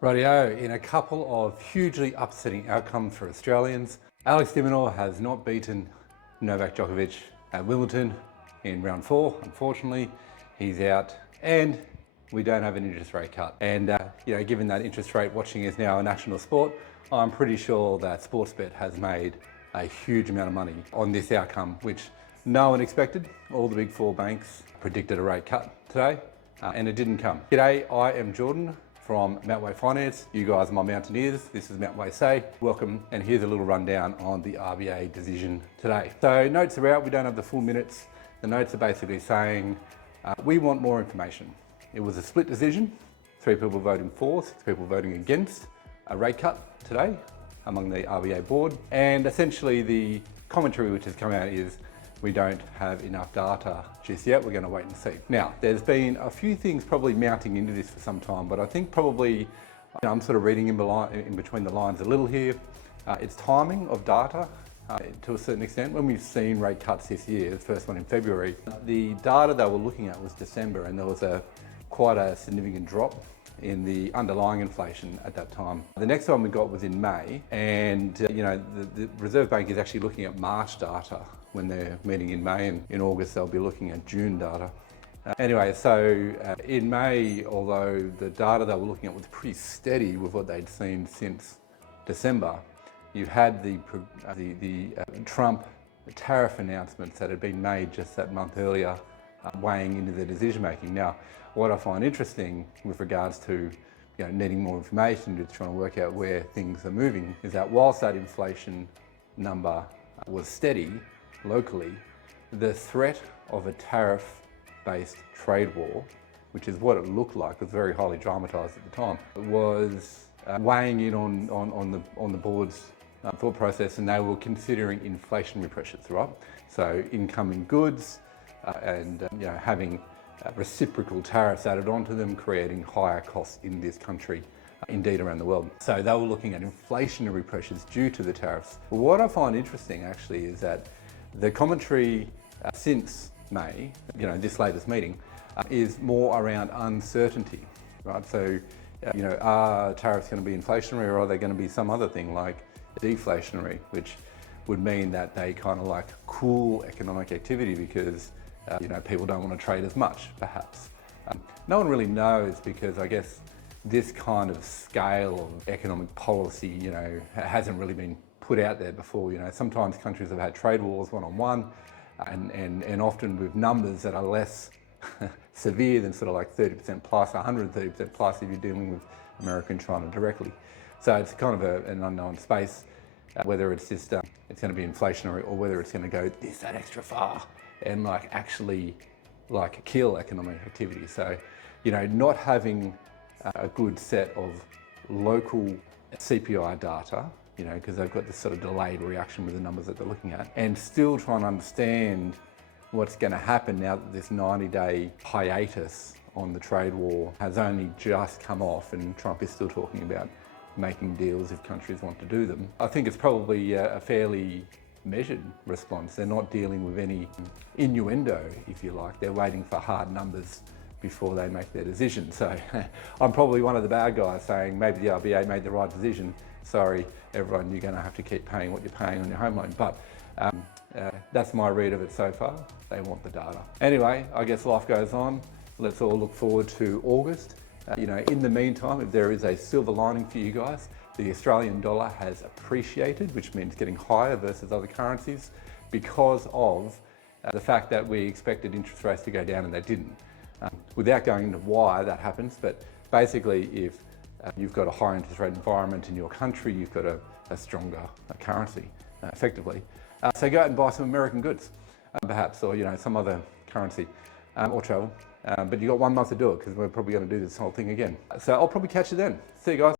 Rightio, in a couple of hugely upsetting outcomes for Australians, Alex de Minaur has not beaten Novak Djokovic at Wimbledon in round 4. Unfortunately, he's out, and we don't have an interest rate cut. And given that interest rate watching is now a national sport, I'm pretty sure that Sportsbet has made a huge amount of money on this outcome, which no one expected. All the big 4 banks predicted a rate cut today, and it didn't come. G'day, I am Jordan from Mountway Finance. You guys are my mountaineers. This is Mountway Say. Welcome, and here's a little rundown on the RBA decision today. So notes are out, we don't have the full minutes. The notes are basically saying, we want more information. It was a split decision, 3 people voting for, 6 people voting against a rate cut today among the RBA board. And essentially the commentary which has come out is, we don't have enough data just yet, we're going to wait and see. Now, there's been a few things probably mounting into this for some time, but I think probably, I'm sort of reading in between the lines a little here. It's timing of data to a certain extent. When we've seen rate cuts this year, the first one in February, the data they were looking at was December, and there was quite a significant drop in the underlying inflation at that time. The next one we got was in May, and the Reserve Bank is actually looking at March data when they're meeting in May, and in August they'll be looking at June data. Anyway, so in May, although the data they were looking at was pretty steady with what they'd seen since December, you had the Trump tariff announcements that had been made just that month earlier weighing into the decision making. Now, what I find interesting with regards to needing more information, just trying to work out where things are moving, is that whilst that inflation number was steady locally, the threat of a tariff-based trade war, which is what it looked like, was very highly dramatised at the time, was weighing in on the board's thought process, and they were considering inflationary pressures, right? So incoming goods and having reciprocal tariffs added onto them, creating higher costs in this country, indeed around the world. So they were looking at inflationary pressures due to the tariffs. But what I find interesting actually is that the commentary since May, this latest meeting, is more around uncertainty, right? So, are tariffs going to be inflationary, or are they going to be some other thing like deflationary, which would mean that they kind of like cool economic activity because people don't want to trade as much, perhaps. No one really knows, because I guess this kind of scale of economic policy, hasn't really been put out there before. Sometimes countries have had trade wars one-on-one, and often with numbers that are less severe than sort of like 30% plus, 130% plus if you're dealing with America and China directly. So it's kind of an unknown space, whether it's just it's going to be inflationary, or whether it's going to go that extra far and actually kill economic activity. So, not having a good set of local CPI data, because they've got this sort of delayed reaction with the numbers that they're looking at, and still trying to understand what's going to happen now that this 90-day hiatus on the trade war has only just come off, and Trump is still talking about making deals if countries want to do them. I think it's probably a fairly measured response. They're not dealing with any innuendo, if you like. They're waiting for hard numbers before they make their decision. So I'm probably one of the bad guys saying maybe the RBA made the right decision. Sorry, everyone, you're going to have to keep paying what you're paying on your home loan. But that's my read of it so far. They want the data. Anyway, I guess life goes on. Let's all look forward to August. In the meantime, if there is a silver lining for you guys, the Australian dollar has appreciated, which means getting higher versus other currencies, because of the fact that we expected interest rates to go down and they didn't. Without going into why that happens, but basically if you've got a high interest rate environment in your country, you've got a stronger currency, effectively. So go out and buy some American goods, perhaps, or some other currency, or travel. But you've got 1 month to do it, because we're probably going to do this whole thing again. So I'll probably catch you then. See you guys.